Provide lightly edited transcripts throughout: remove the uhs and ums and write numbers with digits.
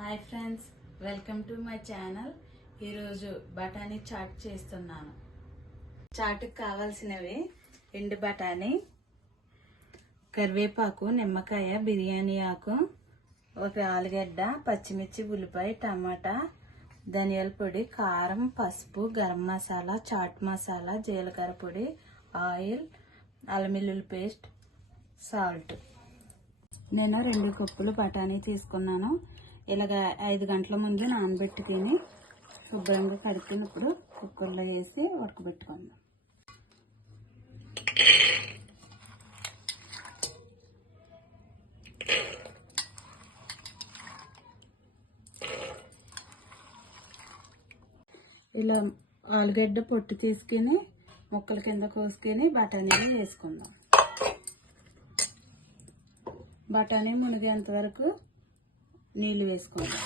Hi friends, welcome to my channel. ఈరోజు బఠానీ chat చేస్తున్నాను. చాటుకు కావాల్సినవి ఎండు బఠానీ, కరివేపాకు, నిమ్మకాయ, బిర్యానీ ఆకు, ఒక ఆలుగడ్డ, పచ్చిమిర్చి, ఉల్లిపాయ, టమాటా, ధనియాల పొడి, కారం, పసుపు, గరం మసాలా, చాట్ మసాలా, జీలకర్ర పొడి, ఆయిల్, అల్లం వెల్లుల్లి పేస్ట్, సాల్ట్. నేను 2 కప్పులు బఠానీ తీసుకున్నాను. ఇలాగ 5 గంటల ముందు నానబెట్టుకుని శుభ్రంగా కడుక్కున్నప్పుడు కుక్కర్లో వేసి ఉడకబెట్టుకుందాం. ఇలా ఆలుగడ్డ పొట్టు తీసుకుని ముక్కల కింద కోసుకొని బఠానీలు వేసుకుందాం. బఠానీ మునిగేంత వరకు నీళ్ళు వేసుకోండి.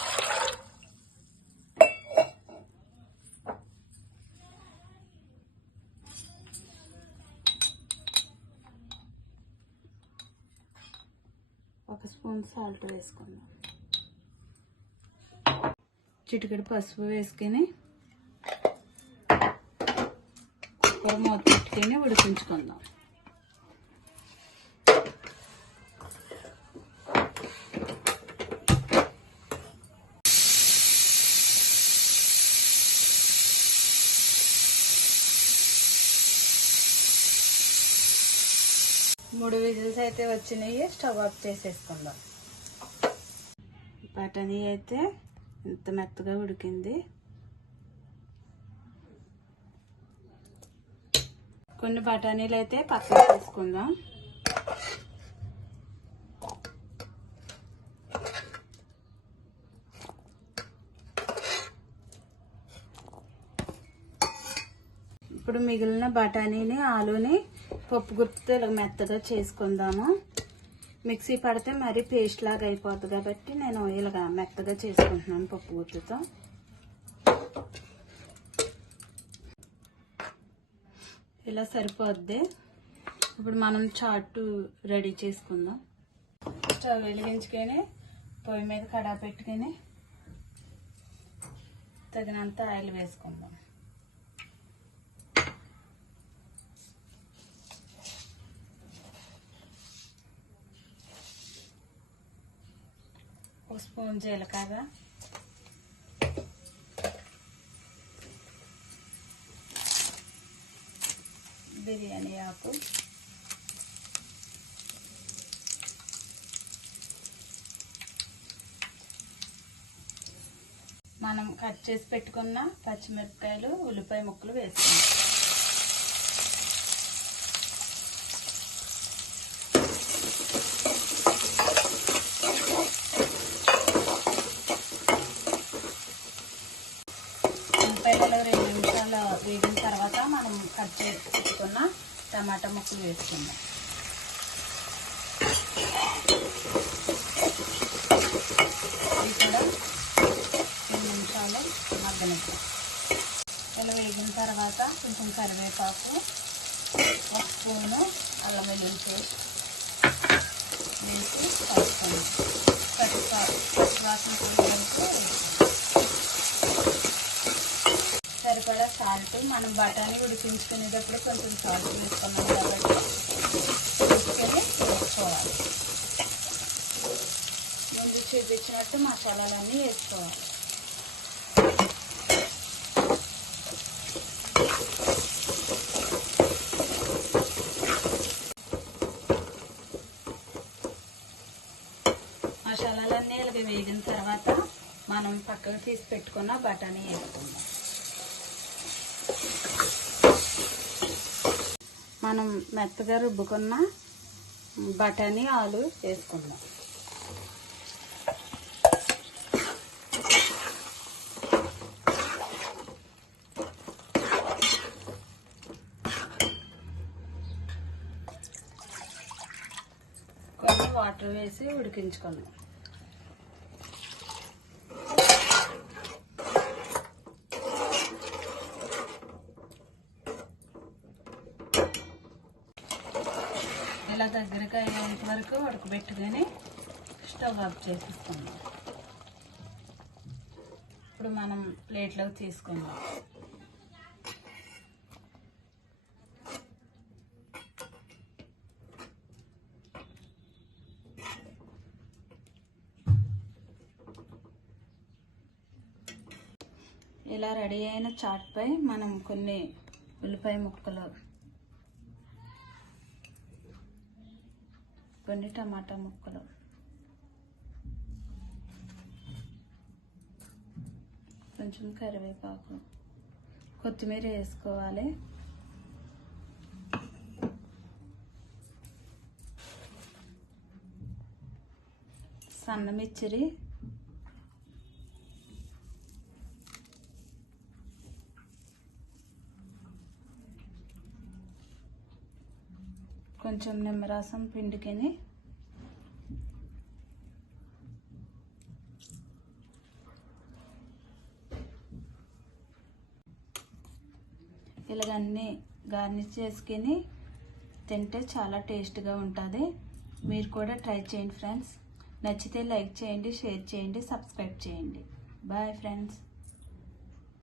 ఒక స్పూన్ సాల్ట్ వేసుకుందాం. చిటికెడు పసుపు వేసుకొని కుక్కర్ మూత పెట్టుకొని ఉడికించుకుందాం. మూడు విజిల్స్ అయితే వచ్చినాయి. స్టవ్ ఆఫ్ చేసేసుకుందాం. బఠానీ అయితే ఇంత మెత్తగా ఉడికింది. కొన్ని బఠానీలు అయితే పక్కన తీసుకుందాం. ఇప్పుడు మిగిలిన బఠానీని, ఆలుని పప్పు గుత్తితో ఇలా మెత్తగా చేసుకుందాము. మిక్సీ పడితే మరీ పేస్ట్ లాగా అయిపోతుంది కాబట్టి నేను ఇలాగ మెత్తగా చేసుకుంటున్నాను పప్పు గుత్తితో. ఇలా సరిపోద్ది. ఇప్పుడు మనం చాటు రెడీ చేసుకుందాం. స్టవ్ వెలిగించుకొని పొయ్యి మీద కడాయి పెట్టుకొని తగినంత ఆయిల్ వేసుకుందాం. ఒక స్పూన్ జీలకర్ర, బిర్యానీ ఆకు, మనం కట్ చేసి పెట్టుకున్న పచ్చిమిరపకాయలు, ఉల్లిపాయ ముక్కలు వేసుకుందాం. ఉల్లిపాయలు 2 నిమిషాలు వేగిన తర్వాత మనం కట్ చేసి పెట్టుకున్న టమాటా ముక్కలు వేసుకుందాం. ఇది కూడా 2 నిమిషాలు మగ్గనిద్దాం. ఇలా వేగిన తర్వాత కొంచెం కరివేపాకు, 1 స్పూను అల్లం వెల్లుల్లి పేస్ట్ వేసి కలుపుకుందాం. పచ్చివాసన పోయేందుకు సరిపడా సాల్ట్. మనం బఠానీ ఉడికించుకునేటప్పుడు కొంచెం సాల్ట్ వేసుకున్నాం కాబట్టి వేసుకొని వేసుకోవాలి. ముందు చూపించినట్టు మసాలాలన్నీ వేసుకోవాలి. మసాలాలన్నీ ఇలాగ వేగిన తర్వాత మనం పక్కకు తీసి పెట్టుకున్న బఠానీ వేసుకుందాం. మనం మెత్తగా రుబ్బుకున్న బఠానీ, ఆలు వేసుకుందాం. కొన్ని వాటర్ వేసి ఉడికించుకుందాం. ఇలా దగ్గరగా అయ్యేంత వరకు ఉడకబెట్టుకొని స్టవ్ ఆఫ్ చేసేసుకుందాం. ఇప్పుడు మనం ప్లేట్లోకి తీసుకుందాం. ఇలా రెడీ అయిన చాట్పై మనం కొన్ని ఉల్లిపాయ ముక్కలు, కొన్ని టమాటా ముక్కలు, కొంచెం కరివేపాకు, కొత్తిమీర వేసుకోవాలి. సన్న మిర్చి, కొంచెం నిమ్మరసం పిండుకొని ఇలాగన్నీ గార్నిష్ చేసుకొని తింటే చాలా టేస్ట్గా ఉంటుంది. మీరు కూడా ట్రై చేయండి ఫ్రెండ్స్. నచ్చితే లైక్ చేయండి, షేర్ చేయండి, సబ్స్క్రైబ్ చేయండి. Bye friends.